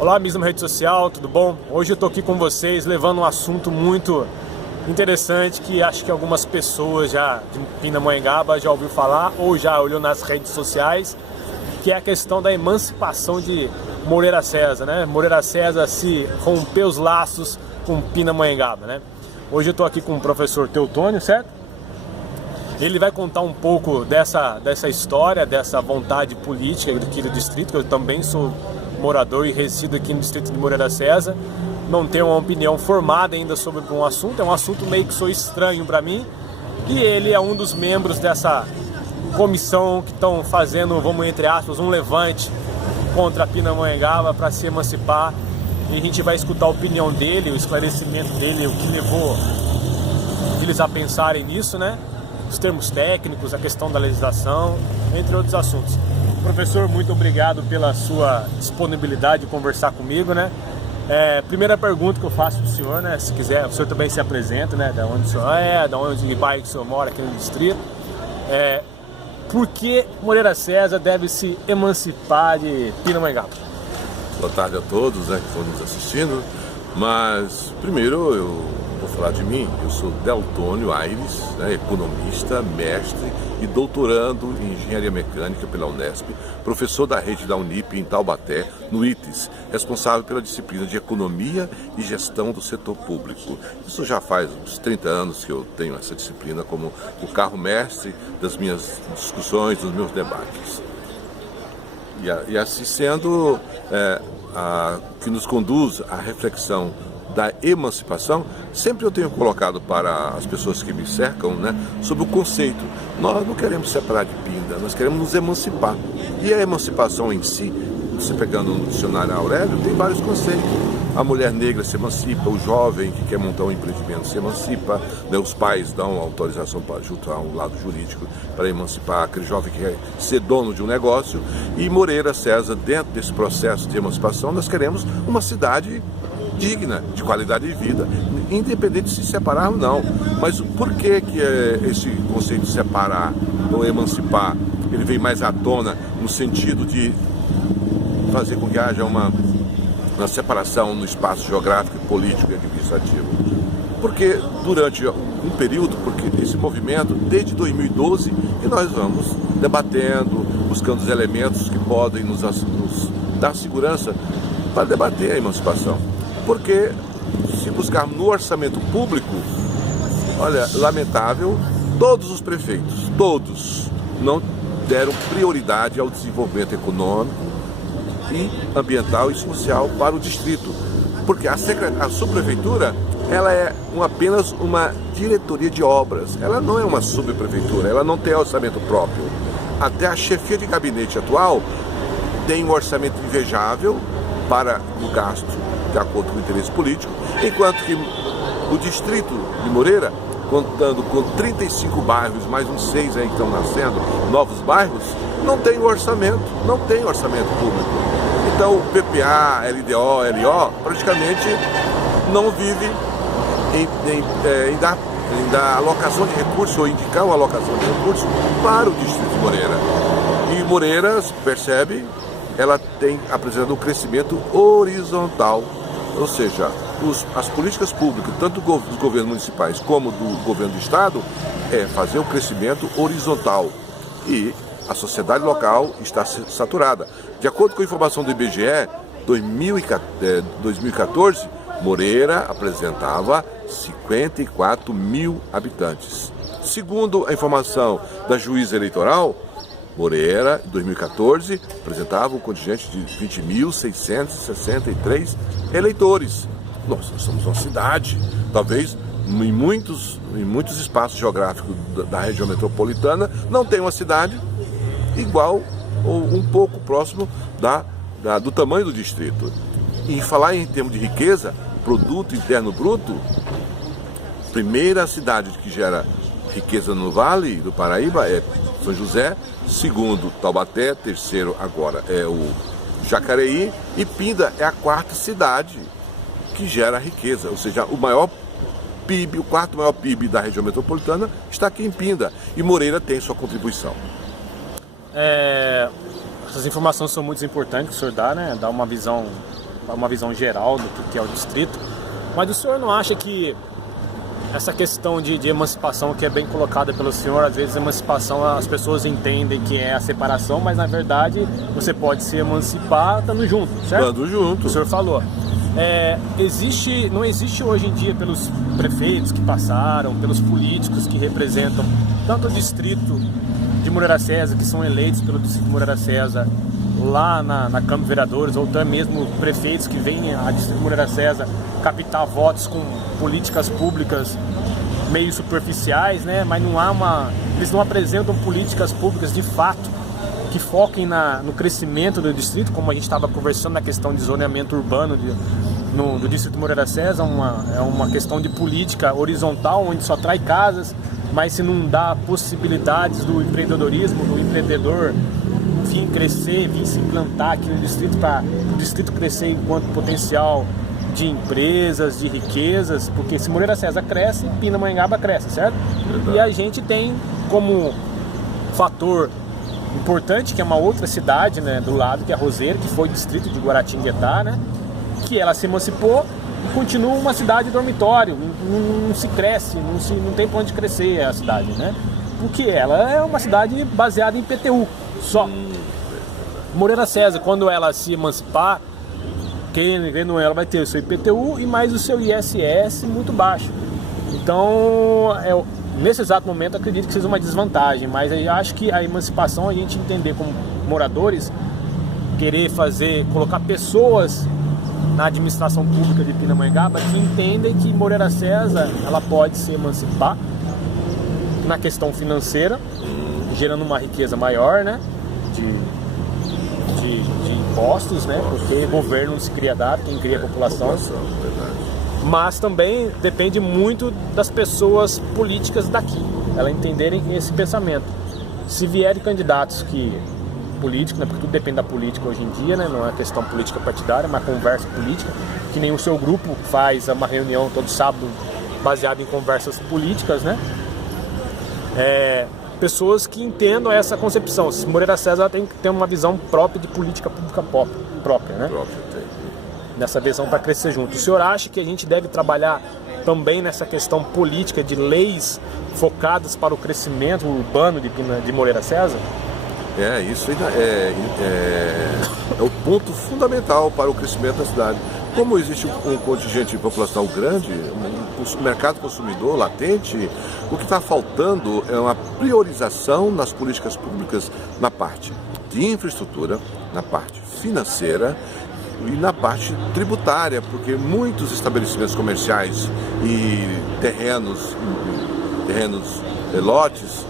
Olá, amigos da minha rede social, tudo bom? Hoje eu tô aqui com vocês levando um assunto muito interessante que acho que algumas pessoas já de Pindamonhangaba já ouviu falar ou já olhou nas redes sociais, que é a questão da emancipação de Moreira César, né? Moreira César se rompeu os laços com Pindamonhangaba, né? Hoje eu tô aqui com o professor Teutônio, certo? Ele vai contar um pouco dessa história, dessa vontade política aqui do distrito, que eu também sou morador e resido aqui no distrito de Moreira César. Não tenho uma opinião formada ainda sobre um assunto, é um assunto meio que estranho para mim. E ele é um dos membros dessa comissão que estão fazendo, vamos entre aspas, um levante contra a Pindamonhangaba para se emancipar. E a gente vai escutar a opinião dele, o esclarecimento dele, o que levou eles a pensarem nisso, né? Os termos técnicos, a questão da legislação, entre outros assuntos. Professor, muito obrigado pela sua disponibilidade de conversar comigo, né? Primeira pergunta que eu faço para o senhor, né? Se quiser, o senhor também se apresenta, né? Da onde o senhor é, da onde bairro que o senhor mora aqui no distrito. Por que Moreira César deve se emancipar de Pindamonhangaba? Boa tarde a todos, né, que estão nos assistindo. Mas primeiro eu vou falar de mim. Eu sou Deltônio Aires, né, economista, mestre e doutorando em engenharia mecânica pela Unesp, professor da rede da Unip em Taubaté, no ITES, responsável pela disciplina de economia e gestão do setor público. Isso já faz uns 30 anos que eu tenho essa disciplina como o carro-mestre das minhas discussões, dos meus debates. E assim sendo, que nos conduz à reflexão da emancipação, sempre eu tenho colocado para as pessoas que me cercam, né, sobre o conceito. Nós não queremos separar de Pinda, nós queremos nos emancipar. E a emancipação em si, você pegando no dicionário Aurélio, tem vários conceitos. A mulher negra se emancipa, o jovem que quer montar um empreendimento se emancipa, né, os pais dão autorização para juntar um lado jurídico para emancipar aquele jovem que quer ser dono de um negócio. E Moreira César, dentro desse processo de emancipação, nós queremos uma cidade digna, de qualidade de vida, independente de se separar ou não. Mas por que esse conceito de separar ou emancipar, ele vem mais à tona no sentido de fazer com que haja uma separação no espaço geográfico, político e administrativo? Porque durante um período, porque esse movimento, desde 2012, e nós vamos debatendo, buscando os elementos que podem nos dar segurança para debater a emancipação. Porque se buscarmos no orçamento público, olha, lamentável, todos os prefeitos, todos, não deram prioridade ao desenvolvimento econômico e ambiental e social para o distrito. Porque a subprefeitura, ela é apenas uma diretoria de obras, ela não é uma subprefeitura, ela não tem orçamento próprio. Até a chefia de gabinete atual tem um orçamento invejável para o gasto de acordo com o interesse político, enquanto que o distrito de Moreira, contando com 35 bairros, mais uns 6 aí que estão nascendo, novos bairros, não tem orçamento público. Então o PPA, LDO, LO, praticamente não vive em dar alocação de recursos ou indicar uma alocação de recursos para o distrito de Moreira. E Moreira, se percebe, ela tem apresentado um crescimento horizontal, ou seja, as políticas públicas, tanto dos governos municipais como do governo do estado, é fazer um crescimento horizontal. E a sociedade local está saturada. De acordo com a informação do IBGE, 2014, Moreira apresentava 54 mil habitantes. Segundo a informação da Juíza Eleitoral, Moreira, em 2014, apresentava um contingente de 20.663 eleitores. Nós somos uma cidade, talvez em muitos espaços geográficos da região metropolitana, não tem uma cidade igual ou um pouco próximo do tamanho do distrito. E falar em termos de riqueza, produto interno bruto, primeira cidade que gera riqueza no Vale do Paraíba é São José, segundo Taubaté, terceiro agora é o Jacareí, e Pinda é a quarta cidade que gera riqueza, ou seja, o quarto maior PIB da região metropolitana está aqui em Pinda, e Moreira tem sua contribuição. Essas informações são muito importantes que o senhor dá, né? Dá uma visão uma visão geral do que é o distrito. Mas o senhor não acha que essa questão de emancipação que é bem colocada pelo senhor, às vezes emancipação as pessoas entendem que é a separação, mas na verdade você pode se emancipar estando junto, certo? Estando junto. O senhor falou. Não existe hoje em dia pelos prefeitos que passaram, pelos políticos que representam tanto o distrito de Moreira César, que são eleitos pelo distrito de Moreira César lá na Câmara de Vereadores, ou até mesmo prefeitos que vêm a distrito de Moreira César captar votos com políticas públicas meio superficiais, né? Mas eles não apresentam políticas públicas de fato que foquem no crescimento do distrito, como a gente estava conversando na questão de zoneamento urbano do distrito de Moreira César. É uma questão de política horizontal, onde só atrai casas, mas se não dá possibilidades do empreendedorismo, do empreendedor vir crescer, vir se implantar aqui no distrito, para o distrito crescer enquanto potencial de empresas, de riquezas, porque se Moreira César cresce, Pindamonhangaba cresce, certo? Verdade. E a gente tem como fator importante, que é uma outra cidade, né, do lado, que é Roseira, que foi distrito de Guaratinguetá, né, que ela se emancipou e continua uma cidade dormitório, não se cresce, não tem pra onde crescer a cidade, né, porque ela é uma cidade baseada em IPTU, só. Moreira César, quando ela se emancipar, querendo ela vai ter o seu IPTU e mais o seu ISS muito baixo. Então, nesse exato momento, acredito que seja uma desvantagem, mas eu acho que a emancipação, a gente entender como moradores, querer colocar pessoas na administração pública de Pindamonhangaba que entendem que Moreira César ela pode se emancipar na questão financeira, gerando uma riqueza maior, né, de impostos, né, porque governo não se cria dado, quem cria a população. Mas também depende muito das pessoas políticas daqui, elas entenderem esse pensamento. Se vierem candidatos políticos, né, porque tudo depende da política hoje em dia, né, não é questão política partidária, mas conversa política, que nem o seu grupo faz uma reunião todo sábado baseada em conversas políticas, né? Pessoas que entendam essa concepção. Moreira César tem que ter uma visão própria de política pública própria, né? Nessa visão para crescer junto. O senhor acha que a gente deve trabalhar também nessa questão política de leis focadas para o crescimento urbano de Moreira César? Isso é o ponto fundamental para o crescimento da cidade. Como existe um contingente populacional grande, um mercado consumidor latente, o que está faltando é uma priorização nas políticas públicas na parte de infraestrutura, na parte financeira e na parte tributária, porque muitos estabelecimentos comerciais e terrenos, lotes,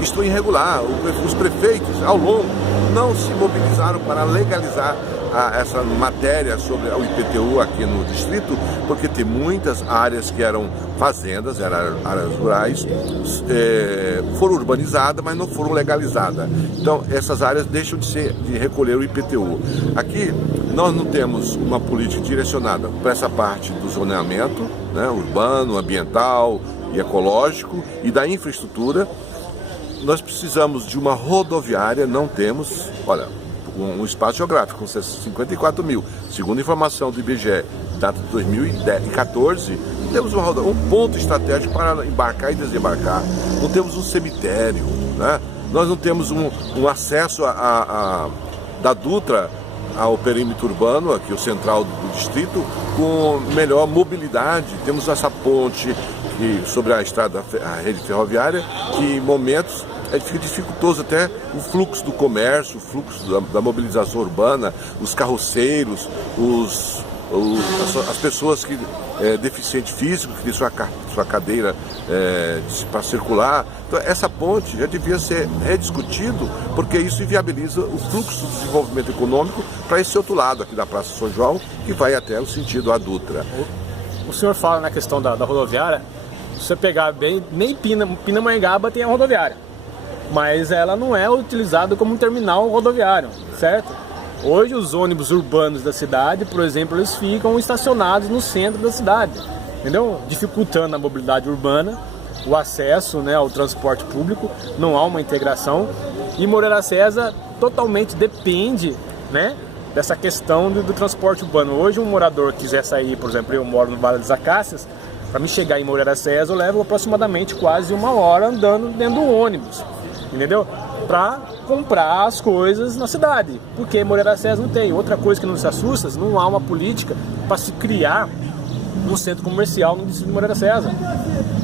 estão irregular. Os prefeitos, ao longo, não se mobilizaram para legalizar essa matéria sobre o IPTU aqui no distrito, porque tem muitas áreas que eram fazendas, eram áreas rurais, foram urbanizadas, mas não foram legalizadas. Então, essas áreas deixam de recolher o IPTU. Aqui, nós não temos uma política direcionada para essa parte do zoneamento, né, urbano, ambiental e ecológico, e da infraestrutura. Nós precisamos de uma rodoviária, não temos, um espaço geográfico com 54 mil, segundo a informação do IBGE, data de 2014, temos um ponto estratégico para embarcar e desembarcar, não temos um cemitério, né? Nós não temos um acesso da Dutra ao perímetro urbano, aqui o central do distrito, com melhor mobilidade. Temos essa ponte sobre a estrada, a rede ferroviária, que em momentos fica dificultoso até o fluxo do comércio, o fluxo da mobilização urbana, os carroceiros, as pessoas que deficiente físico, que tem sua cadeira para circular. Então, essa ponte já devia ser rediscutido, porque isso inviabiliza o fluxo de desenvolvimento econômico para esse outro lado aqui da Praça São João, que vai até o sentido a Dutra. O senhor fala na questão da rodoviária, se você pegar bem, nem Pindamonhangaba tem a rodoviária, mas ela não é utilizada como um terminal rodoviário, certo? Hoje os ônibus urbanos da cidade, por exemplo, eles ficam estacionados no centro da cidade, entendeu? Dificultando a mobilidade urbana, o acesso, né, ao transporte público, não há uma integração. E Moreira César totalmente depende, né, dessa questão do transporte urbano. Hoje um morador quiser sair, por exemplo, eu moro no Vale das Acácias, para me chegar em Moreira César eu levo aproximadamente quase 1 hora andando dentro do ônibus, entendeu? Para comprar as coisas na cidade, porque Moreira César não tem. Outra coisa que nos assusta, não há uma política para se criar um centro comercial no distrito de Moreira César.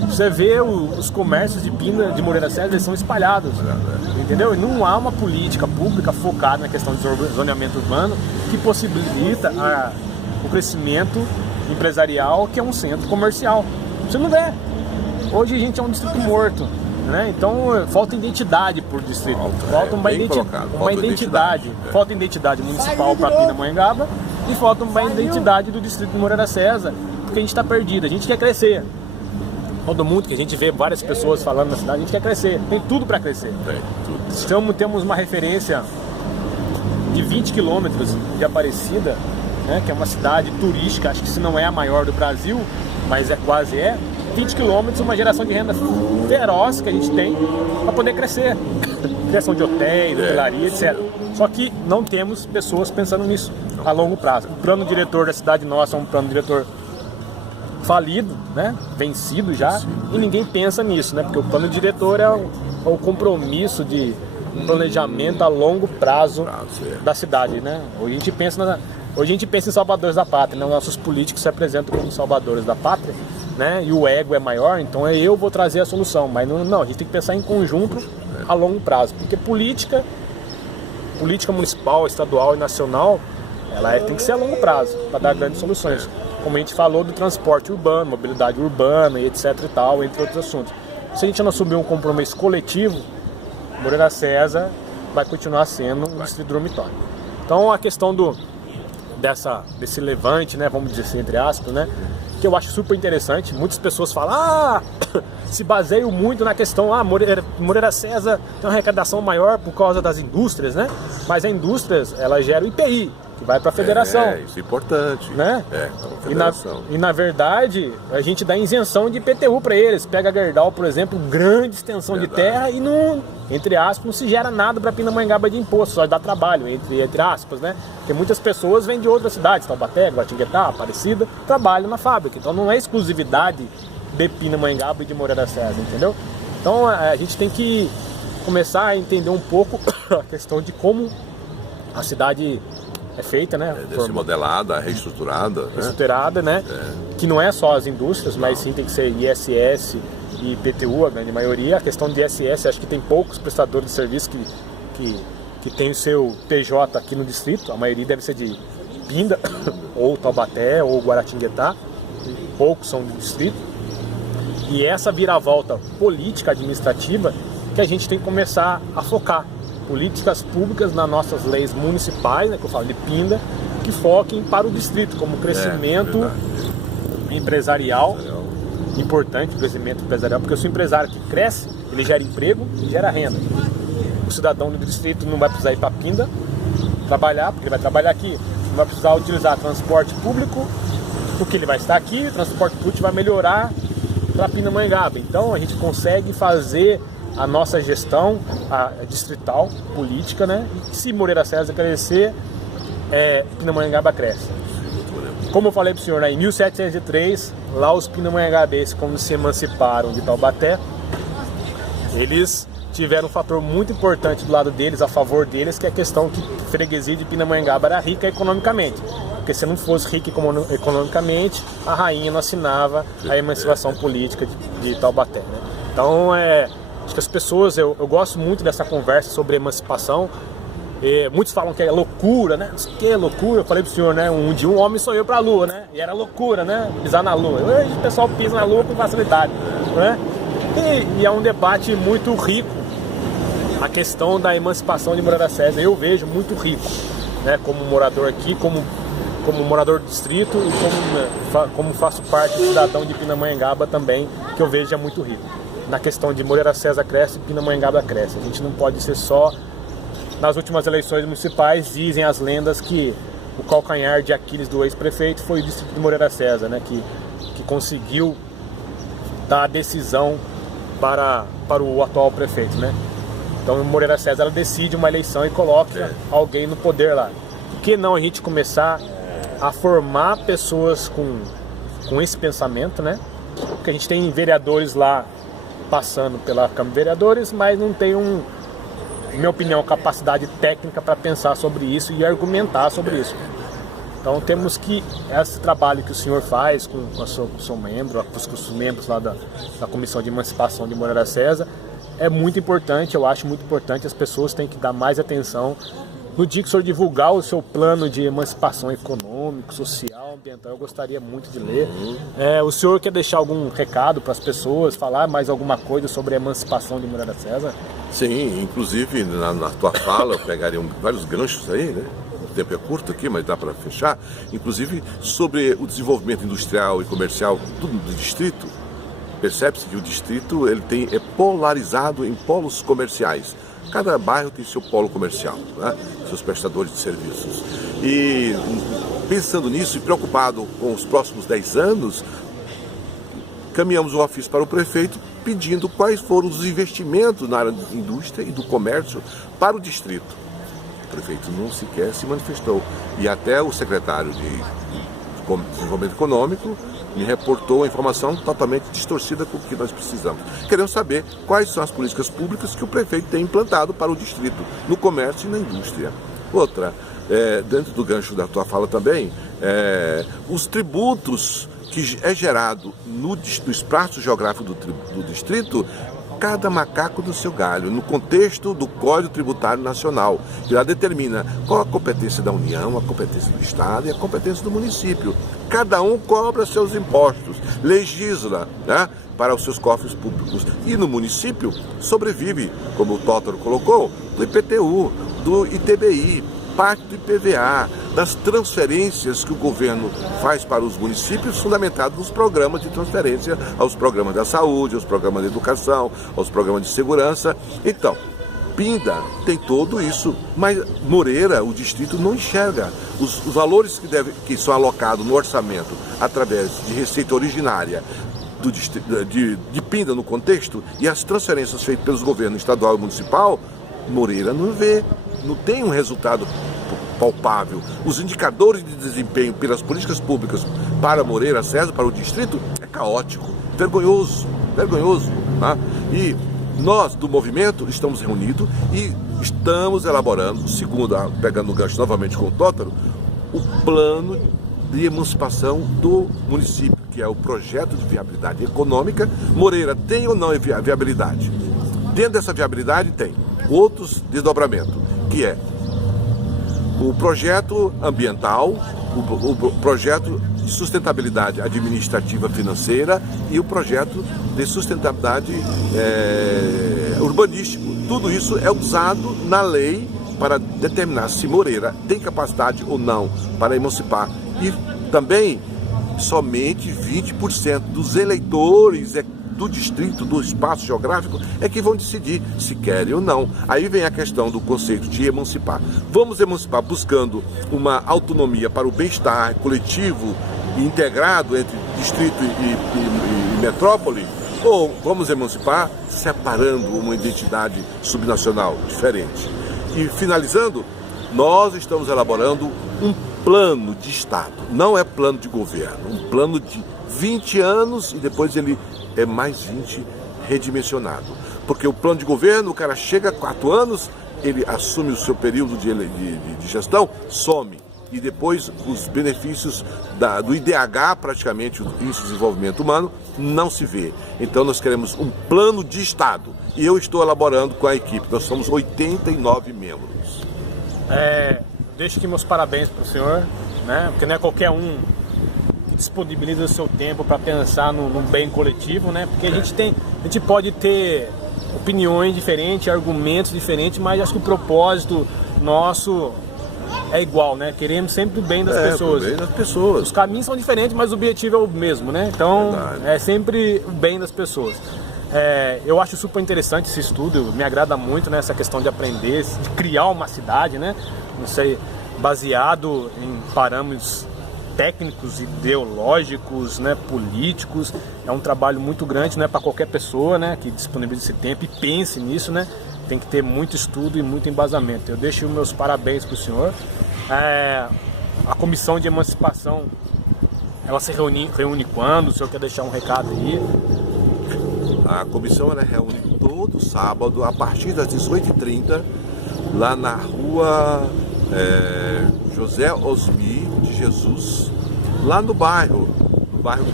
Você vê os comércios de Pina de Moreira César, eles são espalhados, entendeu? E não há uma política pública focada na questão de zoneamento urbano que possibilita o crescimento empresarial, que é um centro comercial. Você não vê. Hoje a gente é um distrito morto, né? Então falta identidade por distrito. Falta uma identidade. Falta identidade municipal para Pindamonhangaba e falta uma identidade do distrito de Moreira César, porque a gente está perdido, a gente quer crescer. Todo mundo que a gente vê várias pessoas falando na cidade, a gente quer crescer, tem tudo para crescer. Temos uma referência de 20 quilômetros de Aparecida, né, que é uma cidade turística, acho que se não é a maior do Brasil, mas quase 20 quilômetros, uma geração de renda feroz que a gente tem para poder crescer. Criação de hotéis, hotelaria, etc. Só que não temos pessoas pensando nisso a longo prazo. O plano diretor da cidade nossa é um plano diretor falido, né? Vencido já, e ninguém pensa nisso, né? Porque o plano diretor é o compromisso de planejamento a longo prazo da cidade, né? Hoje a gente pensa em salvadores da pátria, né? Os nossos políticos se apresentam como salvadores da pátria, né? E o ego é maior, então eu vou trazer a solução, mas não, a gente tem que pensar em conjunto a longo prazo, porque política municipal, estadual e nacional, ela tem que ser a longo prazo para dar grandes soluções. Como a gente falou do transporte urbano, mobilidade urbana e etc e tal, entre outros assuntos. Se a gente não assumir um compromisso coletivo, Moreira César vai continuar sendo um distrito dormitório. Então a questão desse levante, né, vamos dizer assim, entre aspas, né, que eu acho super interessante. Muitas pessoas falam, se baseiam muito na questão, Moreira César tem uma arrecadação maior por causa das indústrias, né? Mas as indústrias, ela gera o IPI, que vai para a federação. Isso é importante. Né? Federação. E na verdade, a gente dá isenção de IPTU para eles. Pega Gerdau, por exemplo, grande extensão de terra e não, entre aspas, não se gera nada para Pindamonhangaba de imposto, só dá trabalho, entre aspas, né? Porque muitas pessoas vêm de outras cidades, Taubaté, Guatinguetá, Aparecida, trabalham na fábrica. Então não é exclusividade de Pindamonhangaba e de Moreira César, entendeu? Então a gente tem que começar a entender um pouco a questão de como a cidade é feita, né? Deve ser modelada, reestruturada, né? Que não é só as indústrias, mas sim tem que ser ISS e IPTU, a grande maioria. A questão de ISS, acho que tem poucos prestadores de serviço que tem o seu PJ aqui no distrito. A maioria deve ser de Pinda, ou Taubaté, ou Guaratinguetá. Poucos são do distrito. E essa viravolta política, administrativa, que a gente tem que começar a focar. Políticas públicas nas nossas leis municipais, né, que eu falo de Pinda, que foquem para o distrito, como crescimento empresarial, importante crescimento empresarial, porque se o empresário que cresce, ele gera emprego e gera renda. O cidadão do distrito não vai precisar ir para Pinda trabalhar, porque ele vai trabalhar aqui, não vai precisar utilizar transporte público, porque ele vai estar aqui, o transporte público vai melhorar para Pindamonhangaba. Então a gente consegue fazer a nossa gestão distrital, política, né? E se Moreira César crescer, Pindamonhangaba cresce. Como eu falei para o senhor, né, em 1703, lá os pindamonhangabenses, quando se emanciparam de Taubaté, eles tiveram um fator muito importante do lado deles, a favor deles, que é a questão que a freguesia de Pindamonhangaba era rica economicamente. Porque se não fosse rica economicamente, a rainha não assinava a emancipação política de Taubaté, né? Então, acho que as pessoas, eu gosto muito dessa conversa sobre emancipação. Muitos falam que é loucura, né? Isso que é loucura. Eu falei pro senhor, né? Um dia um homem sonhou pra lua, né? E era loucura, né? Pisar na lua. Hoje o pessoal pisa na lua com facilidade, né? E é um debate muito rico a questão da emancipação de Moreira César. Eu vejo muito rico, né? Como morador aqui, como morador do distrito e como faço parte do cidadão de Pindamonhangaba também, que eu vejo é muito rico. Na questão de Moreira César cresce, Pindamonhangaba cresce. A gente não pode ser só... Nas últimas eleições municipais, dizem as lendas que o calcanhar de Aquiles do ex-prefeito foi o distrito de Moreira César, né? Que conseguiu dar a decisão para o atual prefeito, né? Então Moreira César ela decide uma eleição e coloca alguém no poder lá. por que não a gente começar a formar pessoas com esse pensamento, né? Porque a gente tem vereadores lá passando pela Câmara de Vereadores, mas não tem em minha opinião, capacidade técnica para pensar sobre isso e argumentar sobre isso. Então temos que, esse trabalho que o senhor faz com o seu membro, com os membros lá da Comissão de Emancipação de Moreira César, é muito importante, eu acho muito importante, as pessoas têm que dar mais atenção. No dia que o senhor divulgar o seu plano de emancipação econômico, social, ambiental, eu gostaria muito de ler. O senhor quer deixar algum recado para as pessoas, falar mais alguma coisa sobre a emancipação de Moreira César? Sim, inclusive na tua fala eu pegaria vários ganchos aí, né? O tempo é curto aqui, mas dá para fechar. Inclusive sobre o desenvolvimento industrial e comercial do distrito. Percebe-se que o distrito é polarizado em polos comerciais. Cada bairro tem seu polo comercial, né? Seus prestadores de serviços. E pensando nisso e preocupado com os próximos 10 anos, caminhamos um ofício para o prefeito pedindo quais foram os investimentos na área da indústria e do comércio para o distrito. O prefeito não sequer se manifestou. E até o secretário de Desenvolvimento Econômico me reportou a informação totalmente distorcida com o que nós precisamos. Queremos saber quais são as políticas públicas que o prefeito tem implantado para o distrito, no comércio e na indústria. Outra, dentro do gancho da tua fala também, os tributos que é gerado no espaço geográfico do distrito, cada macaco do seu galho, no contexto do Código Tributário Nacional, que lá determina qual a competência da União, a competência do Estado e a competência do município. Cada um cobra seus impostos, legisla, né, para os seus cofres públicos. E no município sobrevive, como o Tótaro colocou, do IPTU, do ITBI, parte do IPVA, das transferências que o governo faz para os municípios, fundamentado nos programas de transferência aos programas da saúde, aos programas de educação, aos programas de segurança. Então, Pinda tem tudo isso, mas Moreira, o distrito, não enxerga os valores que são alocados no orçamento através de receita originária de Pinda no contexto e as transferências feitas pelos governos estadual e municipal. Moreira não vê, não tem um resultado palpável. Os indicadores de desempenho pelas políticas públicas para Moreira César, para o distrito, é caótico, vergonhoso, tá? E nós do movimento estamos reunidos e estamos elaborando, pegando o gancho novamente com o Tótaro, o plano de emancipação do município, que é o projeto de viabilidade econômica. Moreira tem ou não viabilidade? Dentro dessa viabilidade tem outros desdobramentos, que é o projeto ambiental, o projeto de sustentabilidade administrativa financeira e o projeto de sustentabilidade urbanístico. Tudo isso é usado na lei para determinar se Moreira tem capacidade ou não para emancipar. E também somente 20% dos eleitores do distrito, do espaço geográfico, é que vão decidir se querem ou não. Aí vem a questão do conceito de emancipar. Vamos emancipar buscando uma autonomia para o bem-estar coletivo e integrado entre distrito e metrópole? Ou vamos emancipar separando uma identidade subnacional diferente? E finalizando, nós estamos elaborando um plano de Estado, não é plano de governo, um plano de 20 anos e depois ele é mais 20 redimensionado. Porque o plano de governo, o cara chega a 4 anos, ele assume o seu período de gestão, some. E depois os benefícios do IDH, praticamente o Índice de Desenvolvimento Humano, não se vê. Então nós queremos um plano de Estado. E eu estou elaborando com a equipe. Nós somos 89 membros. Deixo aqui meus parabéns para o senhor, né? Porque não é qualquer um que disponibiliza o seu tempo para pensar no bem coletivo, né? Porque a gente pode ter opiniões diferentes, argumentos diferentes, mas acho que o propósito nosso é igual, né? Queremos sempre o bem das pessoas. O bem das pessoas. Os caminhos são diferentes, mas o objetivo é o mesmo, né? Então, verdade. É sempre o bem das pessoas. Eu acho super interessante esse estudo, me agrada muito, né, essa questão de aprender, de criar uma cidade, né? Não sei, baseado em parâmetros técnicos, ideológicos, né, políticos. É um trabalho muito grande, não é para qualquer pessoa, né, que disponibilize esse tempo e pense nisso, né? Tem que ter muito estudo e muito embasamento. Eu deixo meus parabéns para o senhor A comissão de emancipação, ela se reúne quando? O senhor quer deixar um recado aí? A comissão ela reúne todo sábado a partir das 18h30 lá na rua José Osmi de Jesus, lá no bairro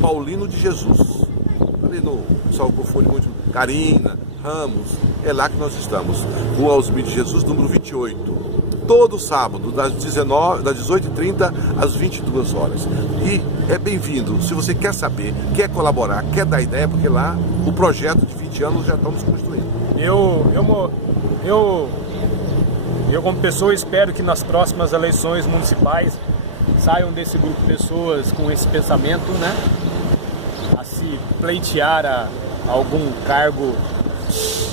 Paulino de Jesus, ali no pessoal confunde muito, Carina, Ramos, é lá que nós estamos, rua Osmi de Jesus, número 28, todo sábado, das 18h30 às 22 horas. E é bem-vindo, se você quer saber, quer colaborar, quer dar ideia, porque lá o projeto de 20 anos já estamos construindo. Eu como pessoa espero que nas próximas eleições municipais saiam desse grupo de pessoas com esse pensamento, né? A se pleitear a algum cargo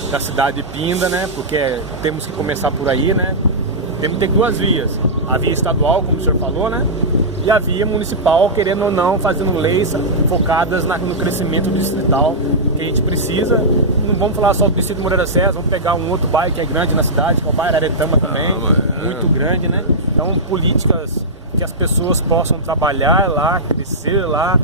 da cidade de Pinda, né? Porque temos que começar por aí, né? Temos que ter duas vias, a via estadual, como o senhor falou, né? E a via municipal, querendo ou não, fazendo leis focadas no crescimento distrital que a gente precisa. Não vamos falar só do distrito de Moreira César, vamos pegar um outro bairro que é grande na cidade, que é o bairro Aretama também, muito grande, né? Então, políticas que as pessoas possam trabalhar lá, crescer lá,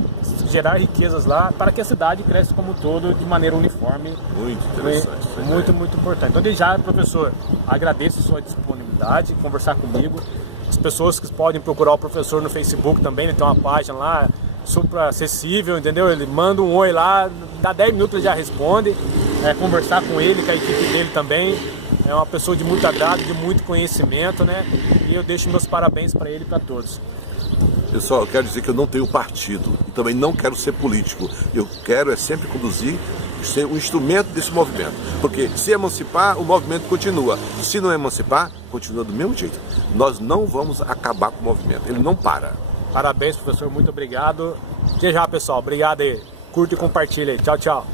gerar riquezas lá, para que a cidade cresça como um todo de maneira uniforme. Muito interessante. Muito importante. Então, desde já, professor, agradeço a sua disponibilidade, conversar comigo. As pessoas que podem procurar o professor no Facebook também, ele tem uma página lá super acessível, entendeu? Ele manda um oi lá, dá 10 minutos ele já responde. Conversar com ele, com a equipe dele também. É uma pessoa de muito agrado, de muito conhecimento, né? E eu deixo meus parabéns para ele e para todos. Pessoal, eu quero dizer que eu não tenho partido e também não quero ser político. Eu quero sempre conduzir, ser um instrumento desse movimento. Porque se emancipar, o movimento continua. Se não emancipar, continua do mesmo jeito. Nós não vamos acabar com o movimento. Ele não para. Parabéns, professor. Muito obrigado. Até já, pessoal. Obrigado aí. Curte e compartilha aí. Tchau, tchau.